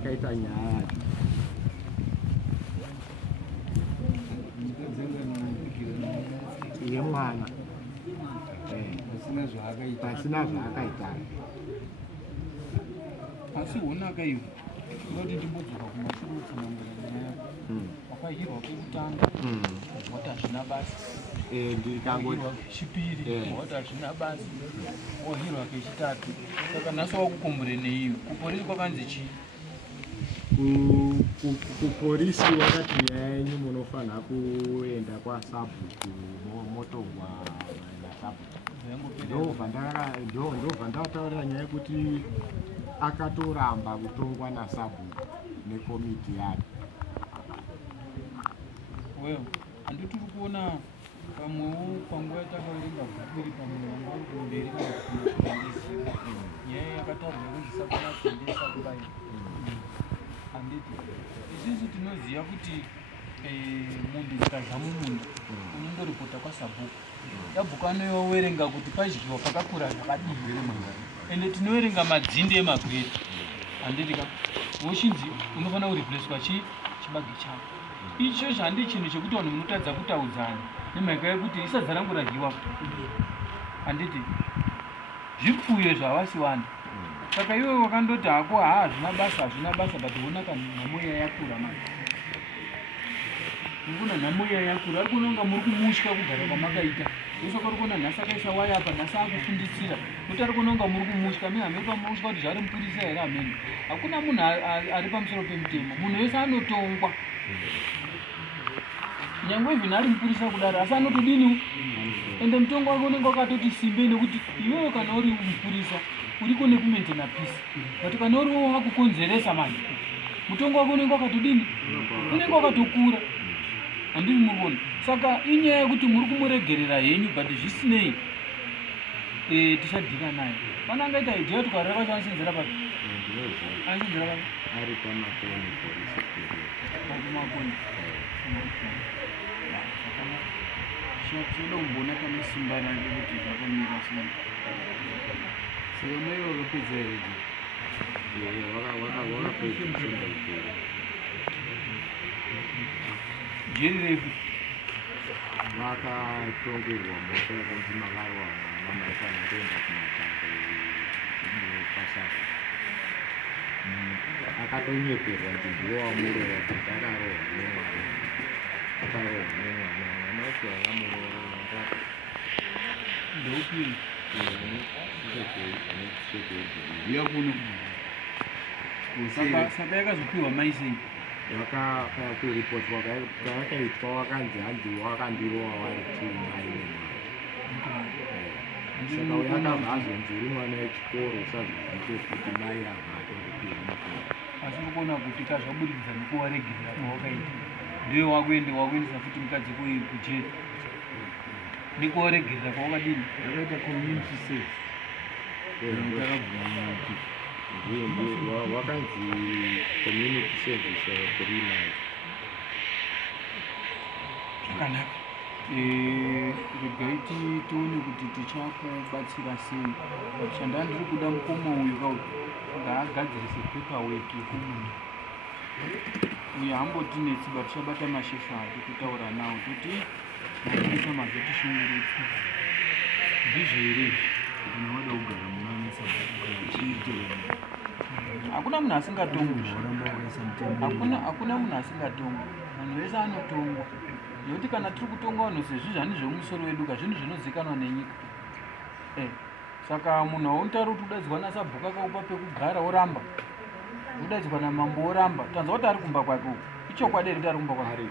vakaita nyaya yemwana pasina zvaakaita asi hunaka iwe unoti ndimbodzora kumashure tsanangura nyaya yako wakahirwa kwekutanga wati hazvina basa ndikangoti chipiri wati hazvina basa wahirwa kechitatu saka nhasi wakukombure neiwe kuporisi kwakanzi chii kuporisi wakati nyaya yenyu munofanira kuenda kwasabhuku motongwa nasabhuku ndobva ndataurira nyaya yekuti akatoramba kutongwa nasabhuku nekomiti yake. well handiti uri kuona pamwewo panguva yatakaverenga bhuku iri pamwe vanga uri kumberi kana kunakuendesa nyaya yakatarwa yekuti sakana kuendesa kudai handiti isusu tinoziva kuti munhu dzikadza mumunda unongoripota kwasabhuku sabhuku anoverenga kuti padyiwa pakakura zvakadii ende tinoverenga madzinde emagwere handiti ka vochinzi unofanira kurepleswa chibage chako ichocho handi chinhu chekuti vanhu munotadza kutaudzana nemhaka yekuti isadza rangu radyiwa handiti zvipfuyo zvavasi vanhu saka iwe wakandoti hako hazvina basa but honaka nhamo iya yakura mani nguna nhamo iya yakura ari kunonga muri kumusha kugara kwamakaita usaka uri kuona nhasi akaisa waya apa nhasi akufundisira kuti ari kunonga muri kumusha mehambe pamusha kuti zvari mupurisa here amene hakuna munhu ari pamusoro pemutemo munhu wese anotongwa nyangwe even ari mupurisa kudaro asi anotodini ende mutongo wake unenge wakatoti simbe nekuti iwewe kana uri mupurisa uriko nekumaintaina peace but kana uriwo wakukonzeresa mani mutongo wake unenge wakatodini unenge wakatokura handiri murikuona saka inyaya yekuti muri kumuregerera henyu but zvisinei tichadhira naye pana angaita idea tukarira kwacho anosenzera pati anosenzera pati ari pamakoni pamakoni tinoda kumbona pane simba rake kuti zvakamira sei saka mai vakapedza here wakapedza jeri refu vakatongerwa mhosva yakanzi makarwa mwana maifana kuenda kumatango pasaka akatonyeperwa kuti ndiwo wamurova kuti akarohwa nemwana mwana wacho akamurova ndoupiri iya kuno saka yakazopiwa maisei kuripotwa kwakaitwa wakanzi hanzi wakandirova vari timai nemwana saka uyo akabva azonzi uri mwana wechikoro usazvizvite kuti mai avatoripiwa mutombo asi urikuona kuti kazvaburikidza nekuwaregerera kwawakaita ndiwe wakuendesa futi mukadzi kujeri nekuwaregerera kwawakadini akaita community service takabvumati wakanzi community service 3 nights zvakanaka regai tione kuti tichakubatsira sei chanda ndiri kuda mukoma uyu kauti ngaagadzirise paperwork yekumunda uyu hamboti netsiba tichabata mashefa ake kutaura nawo kuti maisa mazotishunguritsa ndizvo here kana wada kugara munanesa chiitira hakuna munhu asingatongwi hakuna munhu asingatongwa vanhu vese anotongwa nekuti kana tiri kutongwa vanhu sezvizvani zvemusoro wedu zvinhu zvinozikanwa nenyika saka munhu aunotaura kuti udaidzwa nasabhuku akaupa pekugara oramba udaidzwa namambo oramba tanzwa kuti ari kumba kwake uku ichokwadi here kuti ari kumba kwake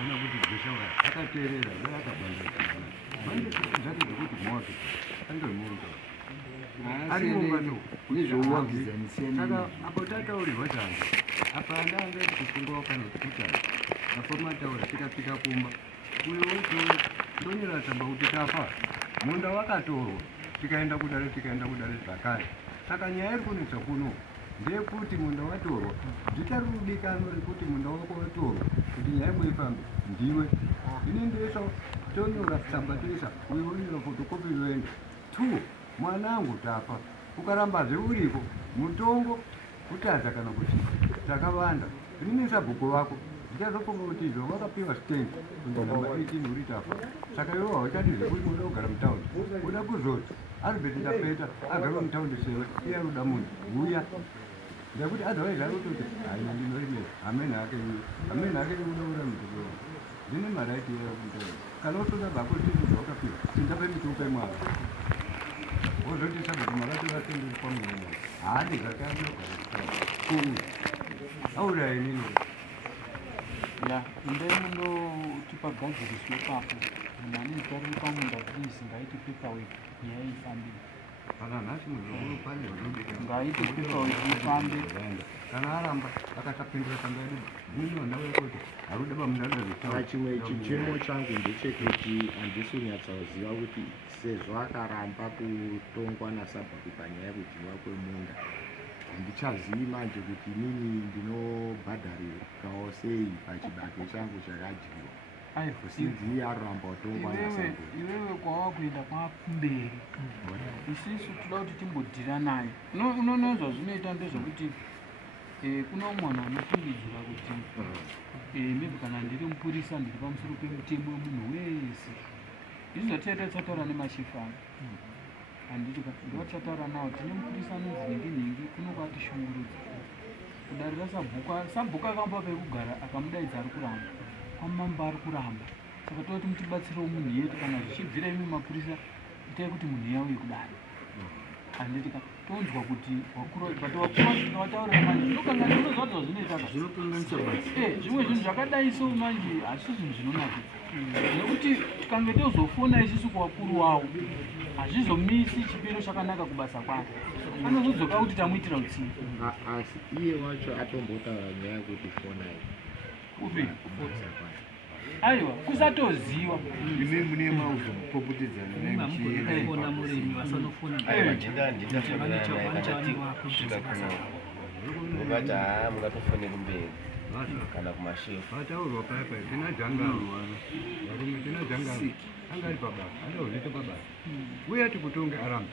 ona kuti geshauka akateerera neakabandakana manje zvati zvekuti moto andomuruka ari mumbato nezvouwagizanisaka apo tataurirwa tanzi apa andaangaiti kufungawo kana kututana apo mataura tikapika kumba uyowoto tonyera tamba kuti tafa munda wakatorwa tikaenda kudare zvakare saka nyaya iri kunetsa kuno ndeyekuti munda watorwa ndicharudikanwa rekuti munda wako watorwa kuti nyaya muifambe ndiwe inendeesa tonyora tsamba toisa uyo unyora fotokopi yoenda 2 mwanangu tafa ukarambazve uripo mutongo kutadza kana kuti takavanda rinisa bhuku vako ndichazofunga kuti izvo vakapiwa stent kundanamba 18 uri tafa saka iwo hauchadizve kuti unoda kugara mutaundi uda kuzoti albert ndapeta agara mutaundi sewe iye aruda munhu uya ndekuti otherwise arototi haina ndinorimera amene ake udaura mutoko ndine maraiti yakuita kana utoda bako titi zvawakapiwa tindape mitupe mwako wozotisa kuti makatora sendiri pamunomo haadi zvakaanogara aura inini ya endai mundotipa gadziriswe papo munhu ane zita riri pamunda please ngaiti paperwork nyaya ifambire kana nhasi muzokuru pane ngaiti paperwork ifambe kana aramba akasapindura tsamba yedu munona wekuti haruda pamunda chimwe chichemo changu ndechekuti handisi kunyatsaziva kuti sezvo akaramba kutongwa nasabhuku panyaya yekudyiwa kwemunda handichazivi manje kuti inini ndinobhadharikawo sei pachibage changu chakadyiwa kusinzi aruramba kutongwa nasabhuku. Iwewe kwavakuenda kwakumberi isusu toda kuti timbodhira naye unonozva zvinoita ndezvekuti kuna umwe vanhu vanofungidzira kuti maybe kana ndiri mupurisa ndiri pamusoro pemutemo wemunhu wese izvi zvatiyata tichataura nemashefu ano handiti ndovatichataura nawo tine mupurisa anonzi nhengi kunokwatishungurudza kudarira sabhuku akamba pekugara akamudaidza ari kuramba kwamamba ari kuramba saka toti mutibatsirewo munhu yetu kana zvichibvira imi mapurisa itai kuti munhu yauye kudari handitika tonzwa kuti vakuru manje zvinokanga ndinozvadza zvinoita zvimwe zvinhu zvakadai so manje hazvisi zvinhu zvinonakidza nekuti tikange tozofona isusu kuvakuru wavo hazvizomisi chipiro chakanaka kubasa kwake anozodzoka kuti tamuitira utsinga asi iye wacho atombotaura nyaya yekuti fonai upi aiwa kusatoziva ime mune mauzopopotedzana naimona murimi vasanofona mungati haa mungatofone kumberi kana kumashefu vataurwa paipai tina jangaro varume tina jangaro anga ari pabasa andauzvita pabasa uye ati kutonge aramba